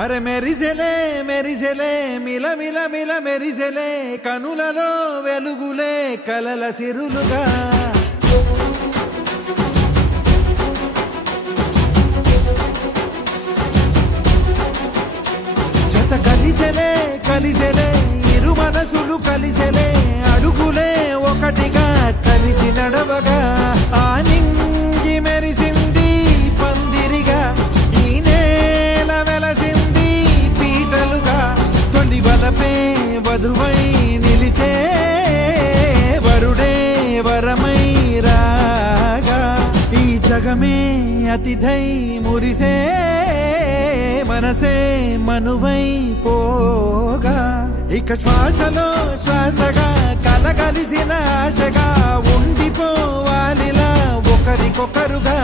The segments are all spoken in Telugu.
అరే మెరిసెలే మెరిసెలే మిల మిల మిల మెరిసెలే కనులలో వెలుగులే కలల సిరులుగా జత కలిసెలే కలిసెలే ఇరు మనసులు కలిసెలే అడుగులే ఒకటిగా కలిసి నడవగా ఆ నింగి మెరిసింది పందిరిగా ఈ నేల వెలసింది పీటలుగా తొలి వలపే వధువై నిలిచే వరుడే వరమై రాగా ఈ జగమే అతిథై మురిసే మనసే మనువై పోగా ఇక శ్వాసలో శ్వాసగా కలగలిసిన ఆశగా ఉండిపోవాలిలా ఒకరికొకరుగా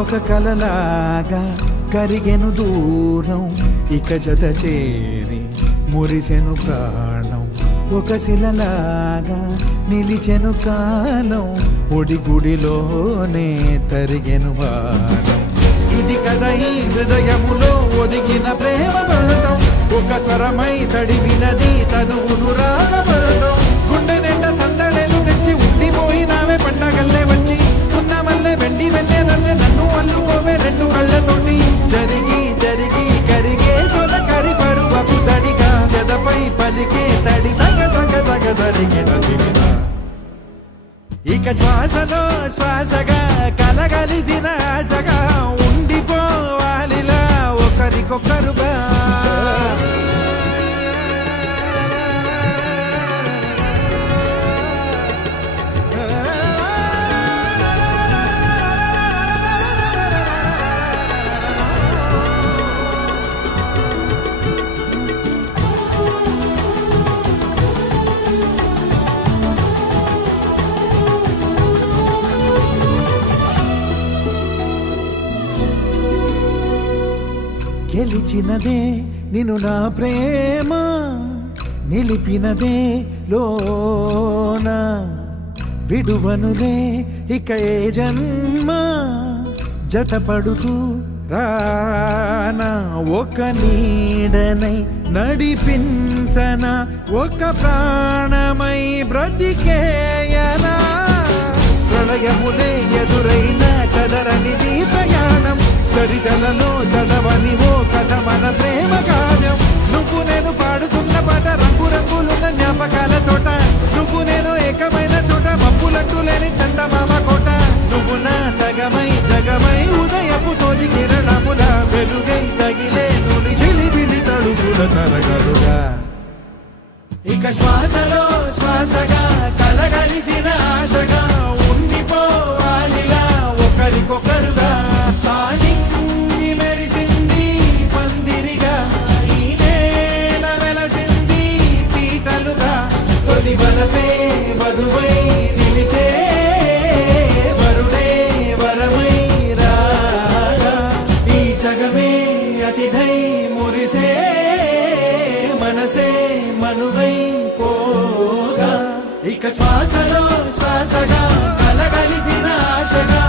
ఒక కలలాగా కరిగెను దూరం ఇక జత చేరి మురిసెను ప్రాణం ఒక శిలలాగా నిలిచెను కాలం ఒడిగుడిలోనే తరిగెను భారం ఇది కదా ఈ హృదయములో ఒదిగిన ప్రేమ బంధం ఒక స్వరమై తడివినది తనువును రాగబడటం గుండె నిండా సందడేలు తెచ్చి ఉండిపోయినావే పండగల్లే వచ్చి ఉన్నమల్లే వెండి వెన్నెలల్లే నన్ను అల్లుకోవే రెండు కళ్ళతోటి జరిగి జరిగి కరిగే తొలకరి పరువపు తడిగా ఎదపై పలికే తడి తగ తగ తగ తరిగిన దివిన ఇక శ్వాసలో శ్వాసగా కలగలిసిన ఆశగా ఉండిపోవాలిలా ఒకరికొకరుగా గెలిచినదే నిన్ను నా ప్రేమ నిలిపినదే లోన విడువనులే ఇక ఏ జన్మ జతపడుతూ రానా ఒక నీడనై నడిపించన ఒక ప్రాణమై బ్రతికేయనా ప్రళయములే ఎదురైన చదరనిది ప్రయాణం చరితలలో చదవని ఓ కథ మన ప్రేమ కావ్యం నువ్వు నేను పాడుతున్న పాట రంగు రంగులున్న జ్ఞాపకాల తోట నువ్వు నేను ఏకమైన చోట మప్పులట్టు లేని చందమామ కోట నువ్వు నా సగమై జగమై ఉదయపు తోటి కిరణముల వెలుగై తగిలే నులి చిలిబిలి తడుగుల తరగలుగా ఇక శ్వాసలో శ్వాసగా కలగలిసిన ఆశగా ఉండిపోవాలిలా ఒకరికొకరుగా నింగి మెరిసింది పందిరిగా ఈ నేల వెలసింది పీటలుగా తొలి వలపే వధువై నిలిచే వరుడే వరమై రాగా ఈ జగమే అతిథై మురిసే మనసే మనువై పోగా ఇక శ్వాసలో శ్వాసగా కలగలిసిన ఆశగా